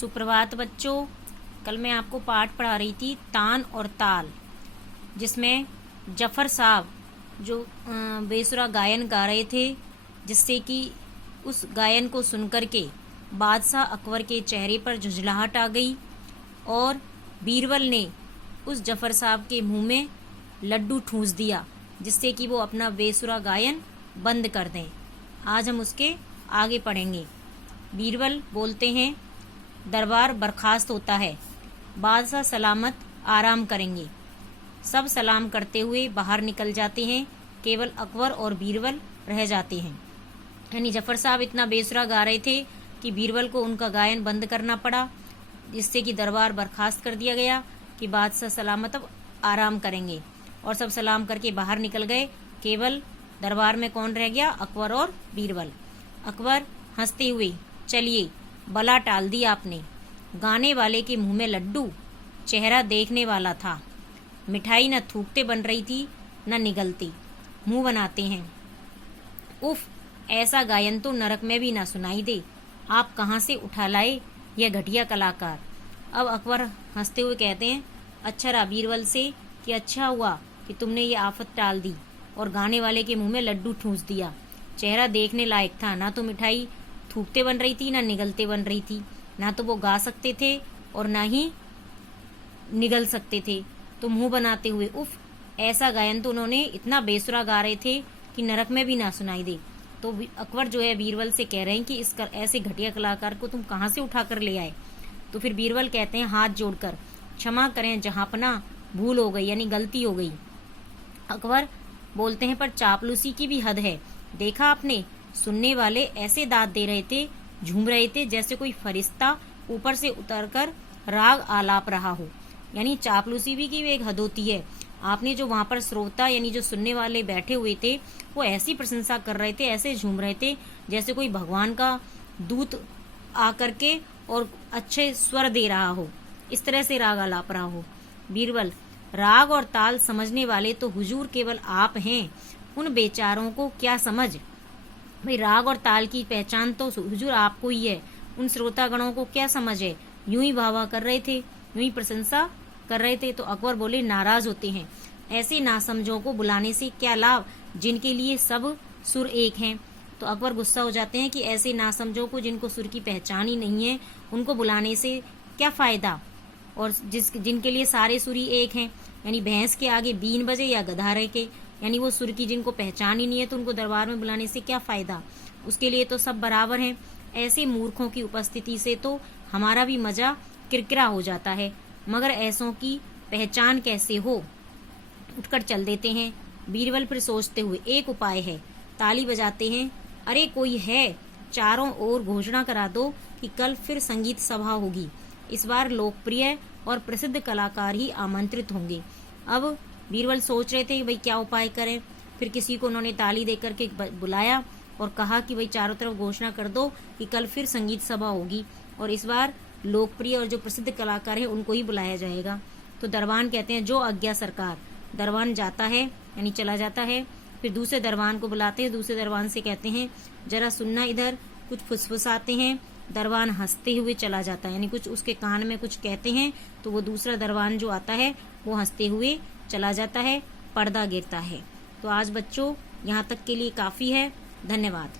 सुप्रभात बच्चों। कल मैं आपको पाठ पढ़ा रही थी तान और ताल, जिसमें जफ़र साहब जो बेसुरा गायन गा रहे थे, जिससे कि उस गायन को सुनकर के बादशाह अकबर के चेहरे पर झुंझलाहट आ गई और बीरबल ने उस जफ़र साहब के मुंह में लड्डू ठूंस दिया, जिससे कि वो अपना बेसुरा गायन बंद कर दें। आज हम उसके आगे पढ़ेंगे। बीरबल बोलते हैं, दरबार बर्खास्त होता है, बादशाह सलामत आराम करेंगे। सब सलाम करते हुए बाहर निकल जाते हैं, केवल अकबर और बीरबल रह जाते हैं। यानी जफ़र साहब इतना बेसुरा गा रहे थे कि बीरबल को उनका गायन बंद करना पड़ा, जिससे कि दरबार बर्खास्त कर दिया गया कि बादशाह सलामत अब आराम करेंगे। और सब सलाम करके बाहर निकल गए। केवल दरबार में कौन रह गया? अकबर और बीरबल। अकबर हंसते हुए, चलिए बला टाल दी आपने। गाने वाले के मुंह में लड्डू, चेहरा देखने वाला था। मिठाई न थूकते बन रही थी न निगलती, मुंह बनाते हैं। उफ, ऐसा गायन तो नरक में भी ना सुनाई दे। आप कहाँ से उठा लाए यह घटिया कलाकार? अब अकबर हंसते हुए कहते हैं, अच्छा रहा बीरबल से कि अच्छा हुआ कि तुमने ये आफत टाल दी और गाने वाले के मुंह में लड्डू ठूंस दिया। चेहरा देखने लायक था, ना तो मिठाई थूकते बन रही थी ना निगलते बन रही थी, ना तो वो गा सकते थे और ना ही निगल सकते थे। तो मुंह बनाते हुए, उफ, ऐसा गायन तो उन्होंने इतना बेसुरा गा रहे थे कि नरक में भी ना सुनाई दे। तो अकबर जो है बीरबल से कह रहे हैं कि ऐसे घटिया कलाकार को तुम कहाँ से उठा कर ले आए? तो फिर बीरबल कहते हैं हाथ जोड़कर, क्षमा करें जहाँपना, भूल हो गई, यानी गलती हो गई। अकबर बोलते हैं, पर चापलूसी की भी हद है। देखा आपने, सुनने वाले ऐसे दाद दे रहे थे, झूम रहे थे जैसे कोई फरिश्ता ऊपर से उतरकर राग आलाप रहा हो। यानी चापलूसी भी की एक हद होती है। आपने जो वहां पर श्रोता यानी जो सुनने वाले बैठे हुए थे, वो ऐसी प्रशंसा कर रहे थे, ऐसे झूम रहे थे जैसे कोई भगवान का दूत आकर के और अच्छे स्वर दे रहा हो, इस तरह से राग आलाप रहा हो। बीरबल, राग और ताल समझने वाले तो हुजूर केवल आप हैं, उन बेचारों को क्या समझ? भाई, राग और ताल की पहचान तो हुजूर आपको ही है, उन श्रोतागणों को क्या समझ है? यूं ही वाह वाह कर रहे थे, यूं ही प्रशंसा कर रहे थे। तो अकबर बोले, नाराज होते हैं, ऐसे नासमझों को बुलाने से क्या लाभ, जिनके लिए सब सुर एक हैं। तो अकबर गुस्सा हो जाते हैं कि ऐसे नासमझों को, जिनको सुर की पहचान ही नहीं है, उनको बुलाने से क्या फायदा, और जिनके लिए सारे सुरी एक हैं। यानी भैंस के आगे बीन बजे या गधा रह के, यानी वो सुर की जिनको पहचान ही नहीं है, तो उनको दरबार में बुलाने से क्या फायदा? उसके लिए तो सब बराबर हैं। ऐसे मूर्खों की उपस्थिति से तो हमारा भी मजा किरकिरा हो जाता है, मगर ऐसों की पहचान कैसे हो? उठकर चल देते हैं। बीरबल फिर सोचते हुए, एक उपाय है। ताली बजाते हैं, अरे कोई है, चारों ओर घोषणा करा दो कि कल फिर संगीत सभा होगी। इस बार लोकप्रिय और प्रसिद्ध कलाकार ही आमंत्रित होंगे। अब बीरबल सोच रहे थे कि भाई क्या उपाय करें। फिर किसी को उन्होंने ताली देकर के बुलाया और कहा कि भाई चारों तरफ घोषणा कर दो कि कल फिर संगीत सभा होगी और इस बार लोकप्रिय और जो प्रसिद्ध कलाकार हैं उनको ही बुलाया जाएगा। तो दरबान कहते हैं, जो आज्ञा सरकार। दरबान जाता है, यानी चला जाता है। फिर दूसरे दरबान को बुलाते हैं। दूसरे दरबान से कहते हैं, जरा सुनना इधर, कुछ फुसफुसाते हैं। दरबान हंसते हुए चला जाता है, यानी कुछ उसके कान में कुछ कहते हैं, तो वो दूसरा दरबान जो आता है वो हंसते हुए चला जाता है। पर्दा गिरता है। तो आज बच्चों यहाँ तक के लिए काफ़ी है। धन्यवाद।